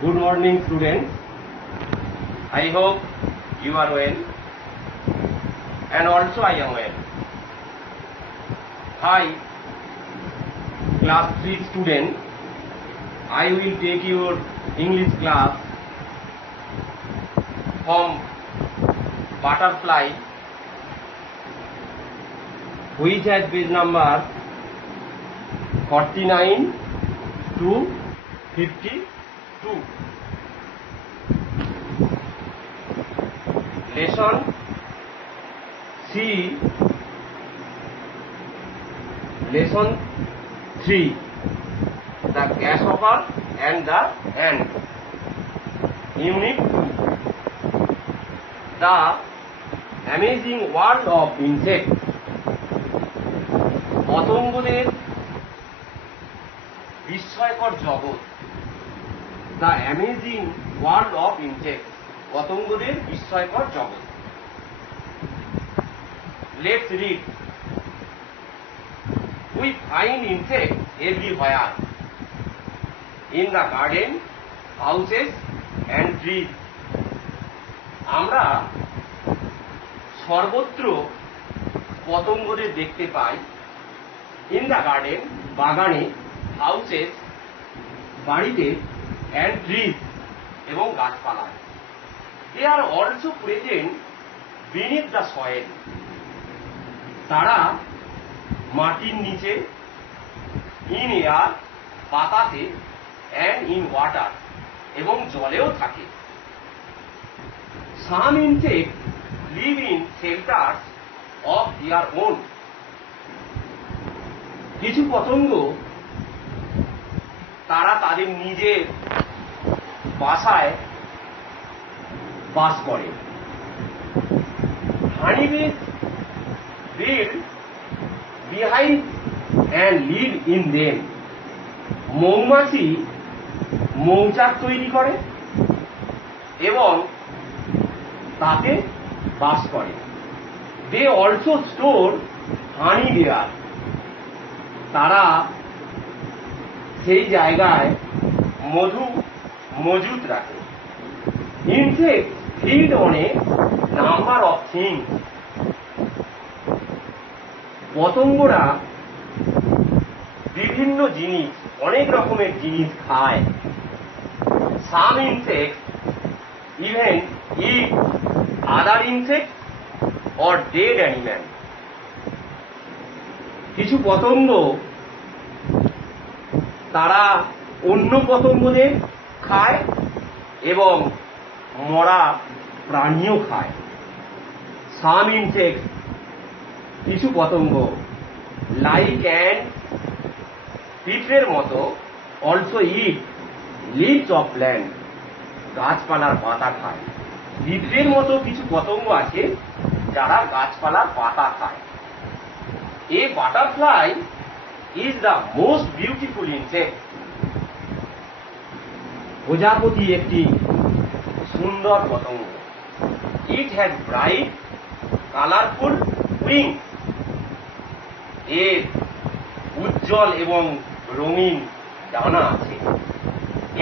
Good morning, students. I hope you are well, and also I am well. Hi, class 3 student. I will take your English class from butterfly, which has page number 49 to 52. Lesson C, Lesson 3, the grasshopper and the ant. Unit 2, the amazing world of insects. পতঙ্গদের বিস্ময়কর জগৎ। The amazing world of insects, পতঙ্গদের বিস্ময়কর জগৎ। Let's read. We find insects everywhere, in the garden, houses and trees. আমরা সর্বত্র পতঙ্গদের দেখতে পাই। ইন দ্য গার্ডেন, বাগানে, হাউসেস, বাড়িতে, অ্যান্ড ট্রিজ, এবং গাছপালায়। They are also present beneath the soil, তারা মাটির নিচে, ইন এয়ার, বাতাসে, অ্যান্ড ইন ওয়াটার, এবং জলেও থাকে। Some insects live in shelters of their own. কিছু পতঙ্গ তারা তাদের নিজের বাসায় বাস করে। Honeybees build beehive and live in them. মৌমাছি মৌচাক তৈরি করে এবং তাতে বাস করে। দে অলসো স্টোর হানি দেয়ার, তারা সেই জায়গায় মধু মজুত রাখে। Insects feed on a number of things. পতঙ্গরা বিভিন্ন জিনিস, অনেক রকমের জিনিস খায়। Some insects even eat other insects or dead animal. কিছু পতঙ্গ তারা অন্য পতঙ্গদের খায় এবং মরা প্রাণীও খায়। সাম ইনসেক্টস, কিছু পতঙ্গ, লাইক অ্যান্ড, পিঁপড়ের মতো, also it leaves of plant, গাছপালার পাতা খায়। পিঁপড়ের মতো কিছু পতঙ্গ আছে যারা গাছপালার পাতা খায়। A butterfly is the most beautiful insect. প্রজাপতি একটি সুন্দর পতঙ্গ। It has bright colourful wing. এর উজ্জ্বল এবং রঙিন ডানা আছে।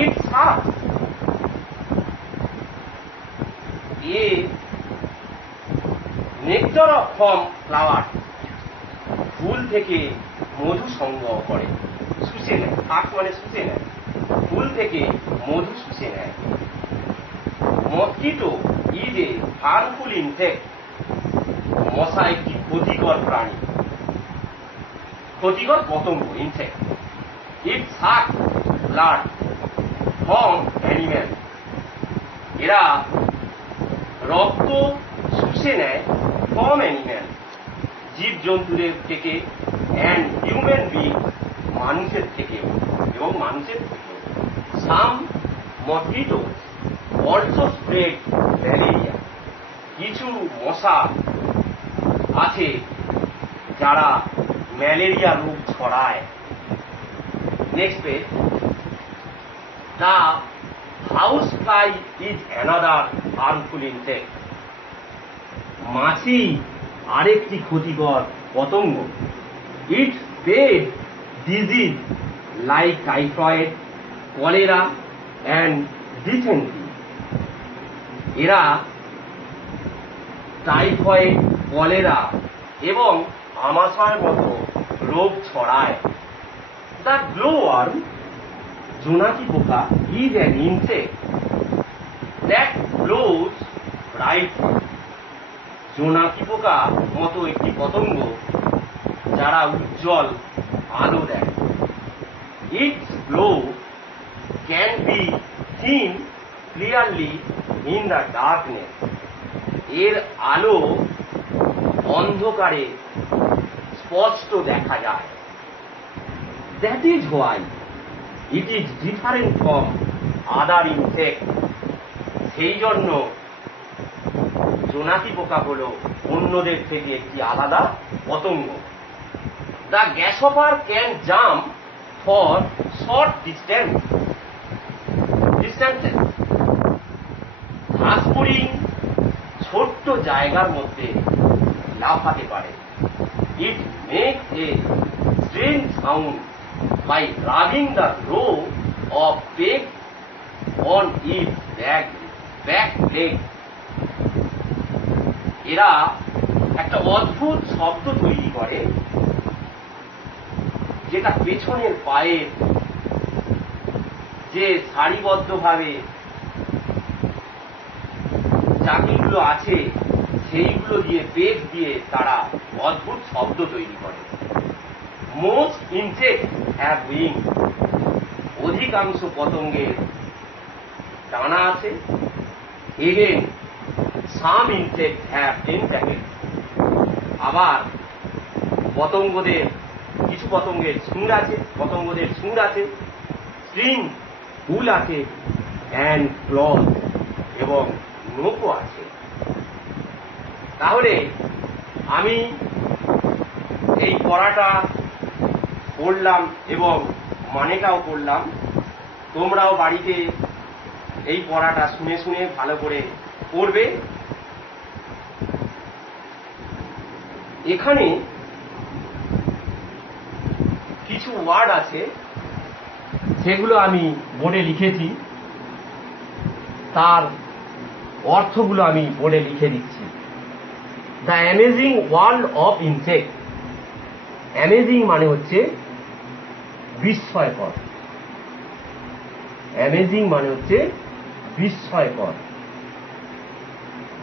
It serves, a nectar from flower, ফুল থেকে মধু সংগ্রহ করে, শুষে নেয়। শাক মানে শুষে নেয়, ফুল থেকে মধু শুষে নেয়। Mosquito is a harmful insect. মশা একটি ক্ষতিকর প্রাণী, ক্ষতিকর পতঙ্গ, insect. It sucks blood from animal, এরা রক্ত শুষে নেয় ফ্রম অ্যানিম্যাল, জীবজন্তুদের থেকে, অ্যান্ড হিউম্যান বিং, মানুষের থেকে এবং মানুষের থেকে। Some mosquito also spread malaria. কিছু মশা আছে যারা ম্যালেরিয়া রোগ ছড়ায়। Next page. The house fly is another harmful insect. মাছি আরেকটি ক্ষতিকর পতঙ্গ। It spread disease like typhoid, cholera and dysentery. এরা টাইফয়েড, কলেরা এবং আমাশয়ের মতো রোগ ছড়ায়। দ্য গ্লোওয়ার্ম, জোনাকি পোকা, is an insect that glows brightly. জোনাকি পোকা মতো একটি পতঙ্গ যারা উজ্জ্বল আলো দেয়। Its glow can be seen clearly in the darkness. এর আলো অন্ধকারে স্পষ্ট দেখা যায়। That is why it is different from other insect. সেই জন্য জোনাকি পোকা হলো অন্যদের থেকে একটি আলাদা পতঙ্গ। The grasshopper can jump for short distances. ঘাসফড়িং ছোট্ট জায়গার মধ্যে লাফাতে পারে। It makes a strange sound by rubbing the row of peg on its back leg. এরা একটা অদ্ভুত শব্দ তৈরি করে, যেটা পেছনের পায়ের যে সারিবদ্ধভাবে চাকিগুলো আছে সেইগুলো দিয়ে পেগ দিয়ে তারা অদ্ভুত শব্দ তৈরি করে। Most insects have wing. অধিকাংশ পতঙ্গের ডানা আছে। Again some insects have tentacle. আবার কিছু পতঙ্গের সুর আছে, স্ট্রিং, হুল আছে, অ্যান্ড ক্লজ এবং নখও আছে। তাহলে আমি এই পড়াটা পড়লাম এবং মানেটাও করলাম। তোমরাও বাড়িতে এই পড়াটা শুনে শুনে ভালো করে পড়বে। এখানে কিছু ওয়ার্ড আছে, সেগুলো আমি বোর্ডে লিখেছি, তার অর্থগুলো আমি বোর্ডে লিখে দিচ্ছি। The amazing world of insect. Amazing মানে হচ্ছে বিস্ময়কর। অ্যামেজিং মানে হচ্ছে বিস্ময়কর।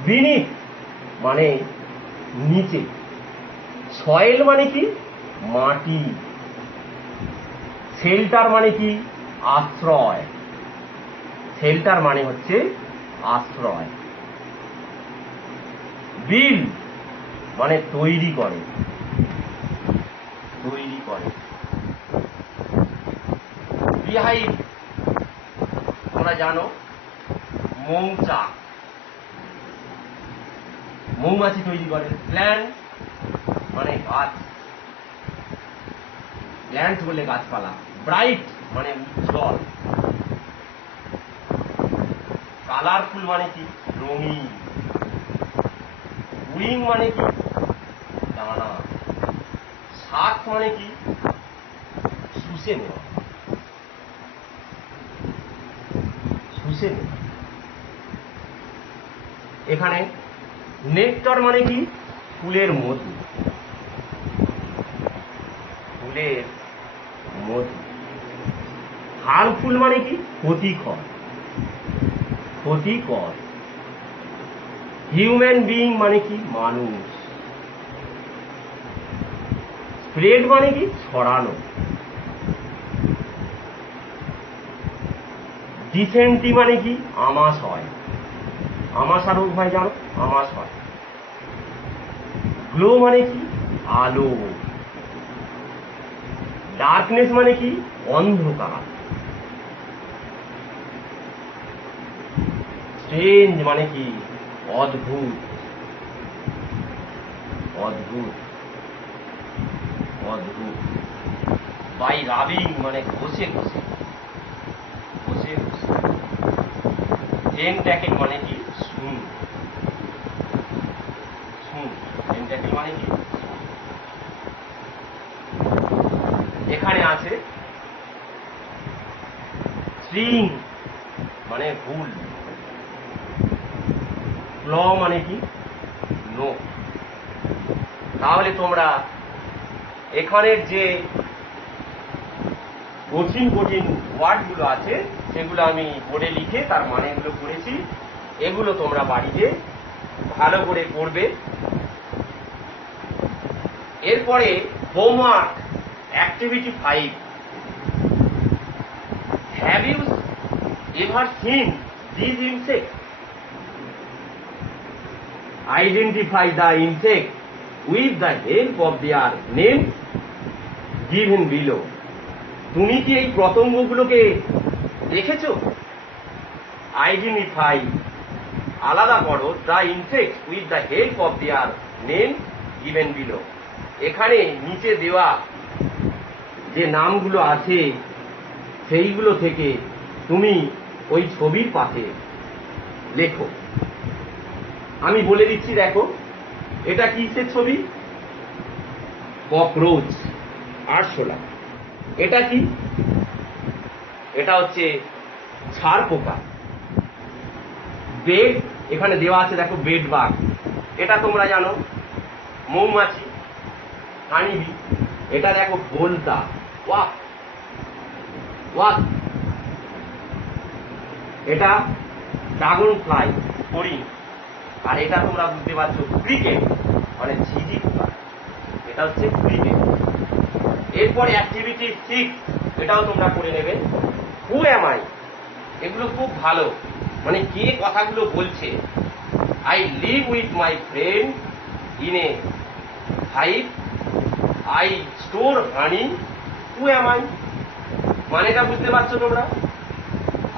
বিনিথ মানে নিচে। সয়েল মানে কি? মাটি। শেল্টার মানে কি? আশ্রয়। শেল্টার মানে হচ্ছে আশ্রয়। বিল মানে তৈরি করে। বিহাইভ তোমরা জানো, মৌচাক, মৌমাছি তৈরি করে। প্ল্যান্ট মানে গাছ, প্ল্যান্ট বলে গাছপালা। ব্রাইট মানে উজ্জ্বল। কালারফুল মানে কি? রঙিন। উইং মানে কি? ডানা। শাক মানে কি? শুষে নেওয়া। এখানে নেক্টার মানে কি? ফুলের মধু। হার্মফুল মানে কি? ক্ষতিকর। হিউম্যান বিইং মানে কি? মানুষ। স্প্রেড মানে কি? ছড়ানো। ডিসেন্ট্রি মানে কি? আমাশয়। আমাশা রোগ হয় জানো? আমাশয়। গ্লো মানে কি? আলো। ডার্কনেস মানে কি? অন্ধকার। স্ট্রেঞ্জ মানে কি? অদ্ভুত। বাই রাবিং মানে ঘষে। টেন্টাকেল মানে কি? শুঁড়। টেন্টাকেল মানে কি? এখানে আছে স্ট্রিং মানে ভুল, ক্ল মানে কি নো। তাহলে তোমরা এখানের যে কঠিন কঠিন ওয়ার্ডগুলো আছে সেগুলো আমি বোর্ডে লিখে তার মানেগুলো করেছি, এগুলো তোমরা বাড়িতে ভালো করে পড়বে। এরপরে homework activity 5, have you ever seen this insect? Identify the insect with the help of their name given below. তুমি কি এই পতঙ্গগুলোকে দেখেছো? আইডেন্টিফাই আলাদা করো the insect with the help of their name given below. এখানে নিচে দেওয়া যে নামগুলো আছে সেইগুলো থেকে তুমি ওই ছবির পাশে লেখো। আমি বলে দিচ্ছি, দেখো এটা কিসের ছবি? ককরোচ, আরশোলা। এটা কি? এটা হচ্ছে ছাড় পোকা। বেড, এখানে দেওয়া আছে দেখো বেড বাগ, এটা তোমরা জানো। মৌমাছি, হানিবি। এটা দেখো ভোলতা, ওয়াক ওয়াক। এটা ড্রাগন ফ্লাই, হরিণ। আর এটা তোমরা বুঝতে পারছো ক্রিকেট, মানে ঝিঝি পোকা, এটা হচ্ছে ক্রিকেট। এরপরে অ্যাক্টিভিটি 6, এটাও তোমরা করে নেবে। হু অ্যাম আই? এগুলো খুব ভালো, মানে কে কথাগুলো বলছে। I live with my friend in a hive, I store honey. Who am I? মানেটা বুঝতে পারছো তোমরা?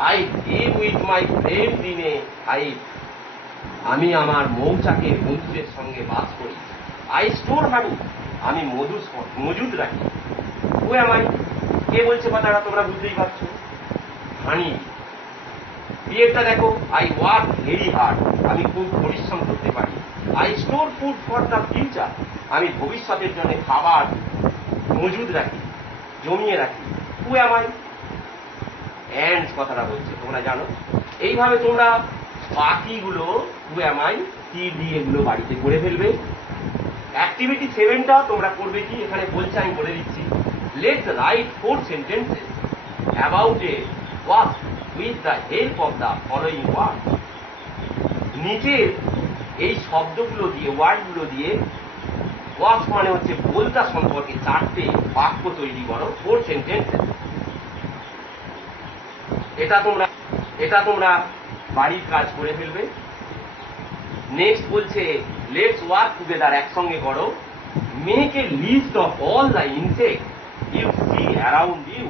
I live with my friend in a hive, আমি আমার মৌচাকের বন্ধুদের সঙ্গে বাস করি। আই স্টোর হানি, আমি মজুদ রাখি। হু অ্যাম আই? কে বলছে কথাটা তোমরা বুঝতেই পারছো, হানি। বিয়েটা দেখো, আই ওয়ার্ক ভেরি হার্ড, আমি খুব পরিশ্রম করতে পারি। I store food for the future, আমি ভবিষ্যতের জন্য খাবার মজুদ রাখি, জমিয়ে রাখি। হু অ্যাম আই? অ্যান্ডস কথাটা বলছে, তোমরা জানো। এইভাবে তোমরা বাকিগুলো হু অ্যাম আই, কি দিয়ে এগুলো বাড়িতে করে ফেলবে। অ্যাক্টিভিটি 7টা তোমরা করবে কি, এখানে বলছে আমি বলে দিচ্ছি। Let's write 4 sentences about a walk with the help of the following word. নিচে এই শব্দগুলো দিয়ে, ওয়ার্ডগুলো দিয়ে, ওয়াক মানে হচ্ছে বলতা সম্পর্কে 4টে বাক্য তৈরি করো, 4 সেন্টেন্সেস। এটা তোমরা বাড়ির কাজ করে ফেলবে। নেক্সট বলছে লেটস ওয়ার্ক টুগেদার, একসঙ্গে করো। Make a list of all the insect you see around you.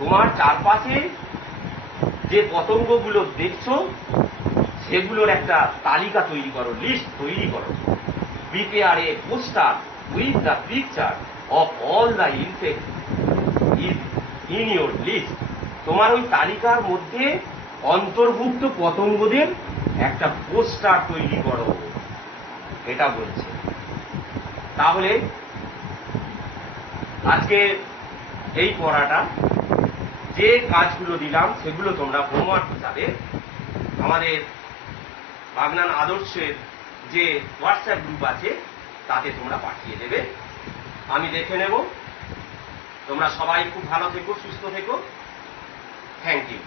তোমার চারপাশে যে পতঙ্গগুলো দেখছো সেগুলোর একটা তালিকা তৈরি করো, লিস্ট তৈরি করো। Prepare a poster with the picture of all the insect is in your list. তোমার ওই তালিকার মধ্যে অন্তর্ভুক্ত পতঙ্গদের একটা পোস্টার তৈরি করো, এটা বলছে। তাহলে আজকে এই পড়াটা যে কাজগুলো দিলাম সেগুলো তোমরা হোমওয়ার্ক হিসাবে আমাদের বাগনান আদর্শের যে হোয়াটসঅ্যাপ গ্রুপ আছে তাতে তোমরা পাঠিয়ে দেবে, আমি দেখে নেব। তোমরা সবাই খুব ভালো থেকো, সুস্থ থেকো। Thank you.